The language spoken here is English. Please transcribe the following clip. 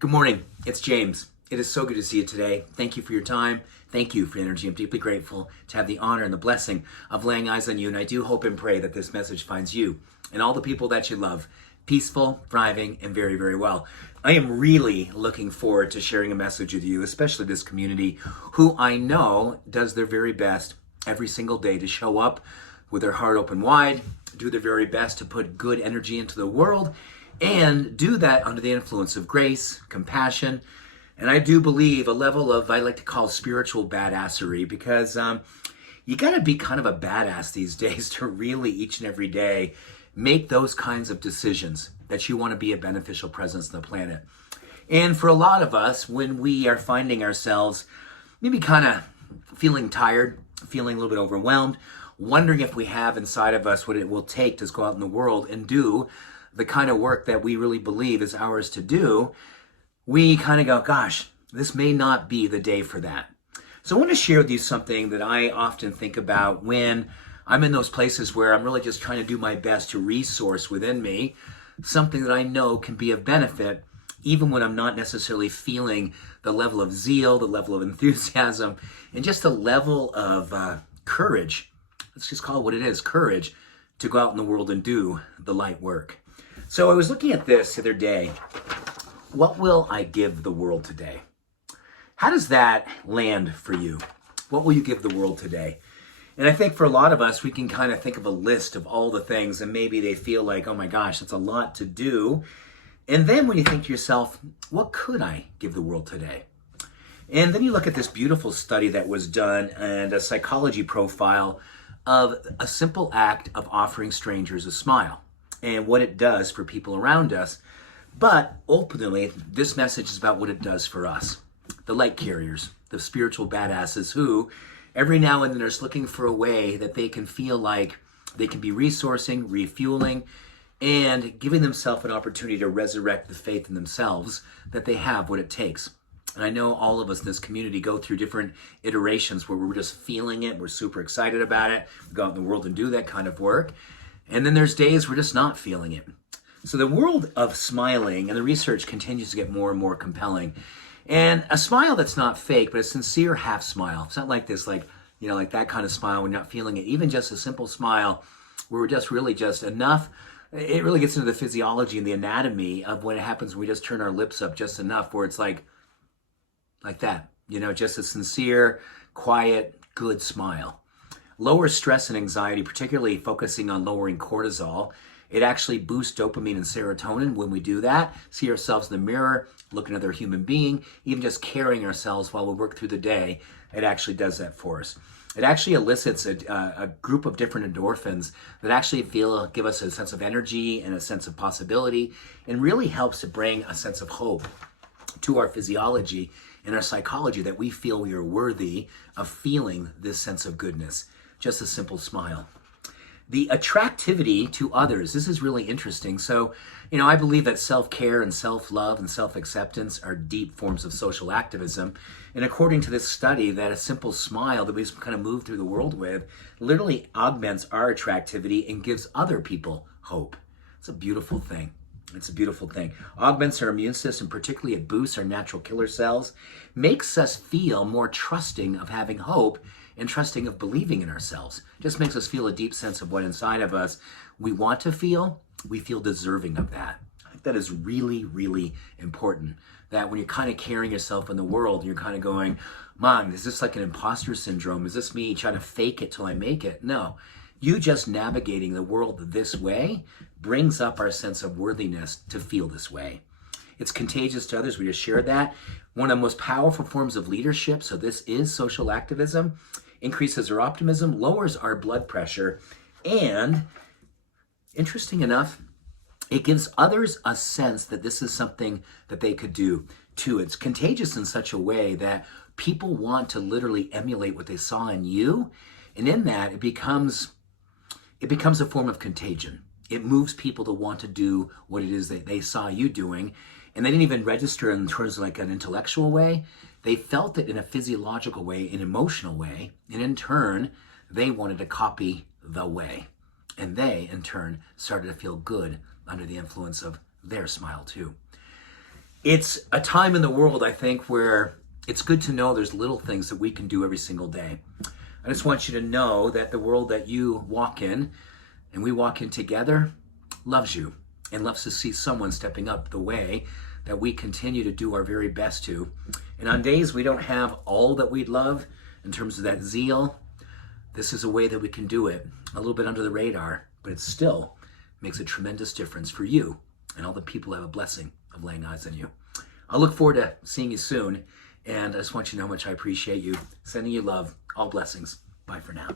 Good morning. It's James. It is so good to see you today. Thank you for your time. Thank you for your energy. I'm deeply grateful to have the honor and the blessing of laying eyes on you. And I do hope and pray that this message finds you and all the people that you love peaceful, thriving, and very, very well. I am really looking forward to sharing a message with you, especially this community who I know does their very best every single day to show up with their heart open wide, do their very best to put good energy into the world, and do that under the influence of grace, compassion, and I do believe a level of, I like to call spiritual badassery, because you got to be kind of a badass these days to really each and every day make those kinds of decisions that you want to be a beneficial presence on the planet. And for a lot of us, when we are finding ourselves maybe kind of feeling tired, feeling a little bit overwhelmed, wondering if we have inside of us what it will take to go out in the world and do the kind of work that we really believe is ours to do, we kind of go, gosh, this may not be the day for that. So I want to share with you something that I often think about when I'm in those places where I'm really just trying to do my best to resource within me something that I know can be of benefit, even when I'm not necessarily feeling the level of zeal, the level of enthusiasm, and just the level of courage. Let's just call it what it is, courage, to go out in the world and do the light work. So I was looking at this the other day. What will I give the world today? How does that land for you? What will you give the world today? And I think for a lot of us, we can kind of think of a list of all the things, and maybe they feel like, oh my gosh, that's a lot to do. And then when you think to yourself, what could I give the world today? And then you look at this beautiful study that was done and a psychology profile of a simple act of offering strangers a smile and what it does for people around us. But ultimately, this message is about what it does for us, the light carriers, the spiritual badasses who every now and then are just looking for a way that they can feel like they can be resourcing, refueling, and giving themselves an opportunity to resurrect the faith in themselves that they have what it takes. And I know all of us in this community go through different iterations where we're just feeling it, we're super excited about it, we go out in the world and do that kind of work. And then there's days we're just not feeling it. So the world of smiling, and the research continues to get more and more compelling. And a smile that's not fake, but a sincere half smile. It's not like this, like that kind of smile, we're not feeling it. Even just a simple smile where we're just really just enough. It really gets into the physiology and the anatomy of when it happens when we just turn our lips up just enough where it's like that, just a sincere, quiet, good smile. Lower stress and anxiety, particularly focusing on lowering cortisol. It actually boosts dopamine and serotonin when we do that. See ourselves in the mirror, look at another human being, even just carrying ourselves while we work through the day, it actually does that for us. It actually elicits a group of different endorphins that actually give us a sense of energy and a sense of possibility, and really helps to bring a sense of hope to our physiology and our psychology that we feel we are worthy of feeling this sense of goodness. Just a simple smile. The attractivity to others. This is really interesting. So, I believe that self-care and self-love and self-acceptance are deep forms of social activism. And according to this study, that a simple smile that we just kind of move through the world with literally augments our attractivity and gives other people hope. It's a beautiful thing. It's a beautiful thing. Augments our immune system, particularly it boosts our natural killer cells, makes us feel more trusting of having hope and trusting of believing in ourselves. Just makes us feel a deep sense of what inside of us we want to feel. We feel deserving of that. I think that is really, really important. That when you're kind of carrying yourself in the world, you're kind of going, Mom, is this like an imposter syndrome? Is this me trying to fake it till I make it? No. You just navigating the world this way brings up our sense of worthiness to feel this way. It's contagious to others. We just shared that. One of the most powerful forms of leadership, so this is social activism, increases our optimism, lowers our blood pressure, and interesting enough, it gives others a sense that this is something that they could do too. It's contagious in such a way that people want to literally emulate what they saw in you, and in that it becomes a form of contagion. It moves people to want to do what it is that they saw you doing, and they didn't even register in terms of like an intellectual way. They felt it in a physiological way, an emotional way, and in turn, they wanted to copy the way. And they, in turn, started to feel good under the influence of their smile too. It's a time in the world, I think, where it's good to know there's little things that we can do every single day. I just want you to know that the world that you walk in and we walk in together loves you and loves to see someone stepping up the way that we continue to do our very best to. And on days we don't have all that we'd love in terms of that zeal, this is a way that we can do it a little bit under the radar, but it still makes a tremendous difference for you and all the people who have a blessing of laying eyes on you. I look forward to seeing you soon, and I just want you to know how much I appreciate you. Sending you love. All blessings. Bye for now.